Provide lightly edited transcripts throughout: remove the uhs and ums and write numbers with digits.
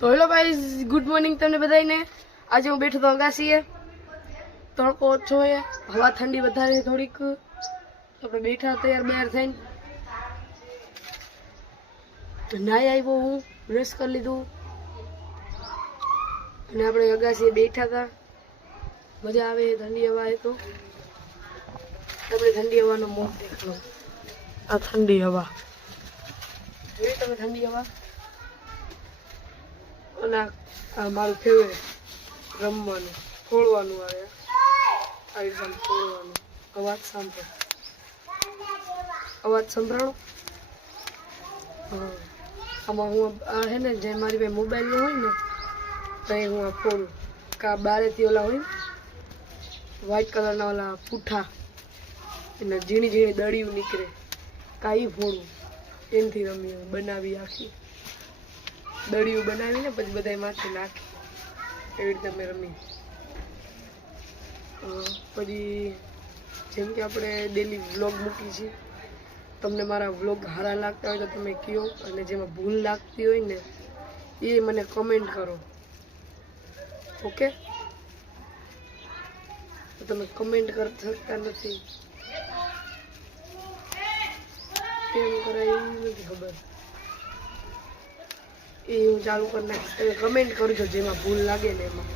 તો hello guys, good morning તમને બધાને। આજે હું બેઠો તો અગાસીએ, તડકો ઓછો છે, હવા ઠંડી વધારે થોડીક, આપણે બેઠા તૈયાર થઈને નાઈ આવ્યો હું, બ્રશ કરી લીધું અને આપણે અગાસીએ બેઠા હતા। મજા આવે ઠંડી હવા તો આપણે ઠંડી હવાનો મોજ દેખાડો। આ ઠંડી હવા જોઈ તમે, ઠંડી હવા। અને આ મારું ફેવરેટ રમવાનું, ફોડવાનું આવે, આ રીતના ફોડવાનું। અવાજ સાંભળો, અવાજ સંભળાણો। હા, આમાં હું આ હે ને જે મારી પાસે મોબાઈલ હોય ને તો એ હું આ ફોડું। કા બારેથી ઓલા હોય વ્હાઈટ કલરના ઓલા પૂઠા, એને ઝીણી ઝીણી દળિયું નીકળે, કાંઈ ફોડું, એનાથી રમીએ બનાવી આખી દળિયું બનાવીને પછી બધા માથે નાખી, એવી રીતે અમે રમી। પછી જેમ કે આપણે ડેલી વ્લોગ મૂકી છીએ, તમને મારા વ્લોગ સારા લાગતા હોય તો તમે કહો, અને જેમાં ભૂલ લાગતી હોય ને એ મને કમેન્ટ કરો, ઓકે? તો તમે કમેન્ટ કરતા શકતા નથી, કેમ કરાય એ નથી ખબર, એ હું ચાલુ કરી નાખીશ। તમે કમેન્ટ કરજો જેમાં ભૂલ લાગે ને એમાં,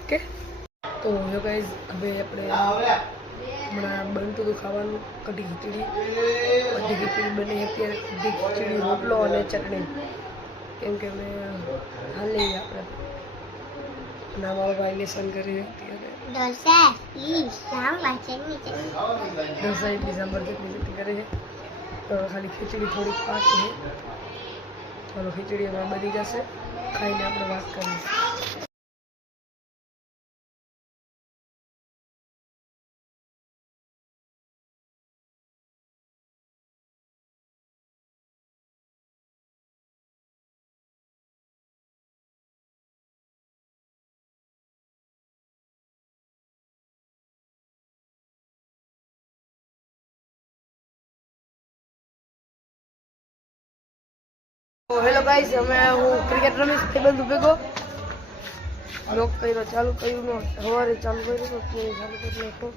ઓકે? તો હેલો ગાઈઝ, હવે આપણે હમણાં બનતું હતું ખાવાનું કઢી ખીચડી બની અત્યારે, કઢી ખીચડી, રોટલો અને ચટણી, કેમ કે અમે હાલે આપણે અને અમારો ભાઈ લેસન કરી અત્યારે ઢોસા ઇડલી સાંભાર ચટણી કરે છે। તો ખાલી ખીચડી થોડીક પાકી છે, ચાલો ખીચડી એમાં બની જશે, ખાઈને આપણે વાત કરીશું। હેલો ગાઈસ, અમે હું ક્રિકેટ રમીશ ભાઈબંધુ ભેગો, બ્લોગ કર્યો, ચાલુ કર્યું ને સવારે ચાલુ કર્યું તો ચાલુ કરી નાખો,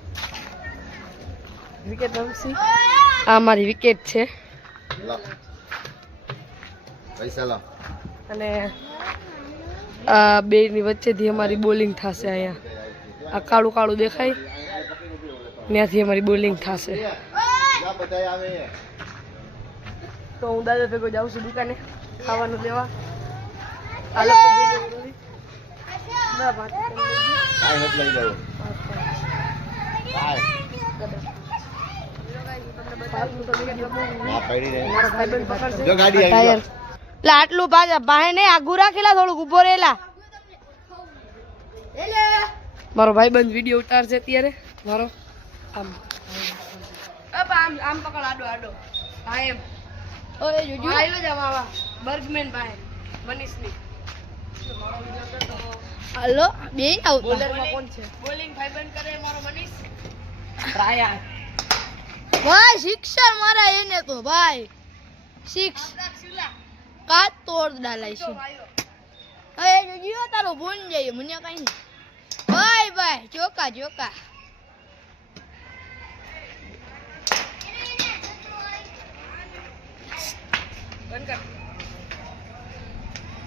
વિકેટ રમશી। આ મારી વિકેટ છે અને આ બેની વચ્ચેથી અમારી બોલિંગ થશે। અહીંયા આ કાળું કાળું દેખાય, ત્યાંથી અમારી બોલિંગ થશે। તો હું દાદા ભેગો જાઉં છું દુકાને ખાવાનું લેવા। આ લોકો આટલું પાછા બાહે નહીં, આગું રાખેલા, થોડુંક ઉભો રહેલા। મારો ભાઈબંધ વિડીયો ઉતારશે અત્યારે મારો, આમ આમ પકડ, આડો આડો, હા એમ। ઓય જોજો આઈલો જા માવા બર્ગમેન ભાઈ મનીષની। હાલો બે આવ, બોલરમાં કોણ છે? બોલિંગ ભાઈબંધ કરે મારો મનીષ રાયા ભાઈ, સિક્સર મારા એને તો ભાઈ, સિક્સ કાટ તોડ ડાલાય છે। એ જોજો તારો ફોન જાય, મને કઈ નહીં ભાઈ, ભાઈ ચોકા ચોકા।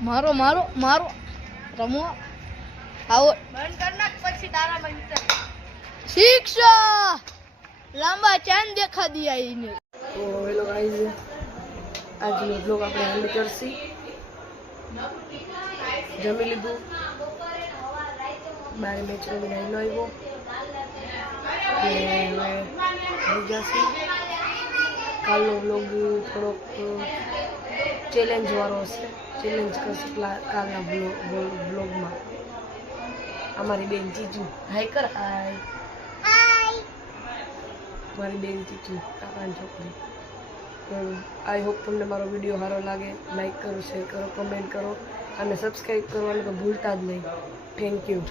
મારો મારો મારો રમો આવો, બંધ કર નાખ પછી તારા માં સિક્સ લાંબા ચાંદ દેખા દિયા એને। તો હેલો ગાઈઝ, આજનો બ્લોગ આપણે એન્ડ કરશી। જમી લીધું, બારે મેચ રમીને આવ્યો અને જશે। કાલનો બ્લોગ થોડોક ચેલેન્જ વાળો હશે, ચેલેન્જ કરશે કાલના બ્લોગમાં। અમારી બેન ચીચુ હાય કર, હાય મારી બેન ચીચુ, કાકાની છોકરી। આઈ હોપ તમને મારો વિડીયો સારો લાગે, લાઈક કરો, શેર કરો, કમેન્ટ કરો અને સબસ્ક્રાઈબ કરવાનું તો ભૂલતા જ નહીં। Thank you.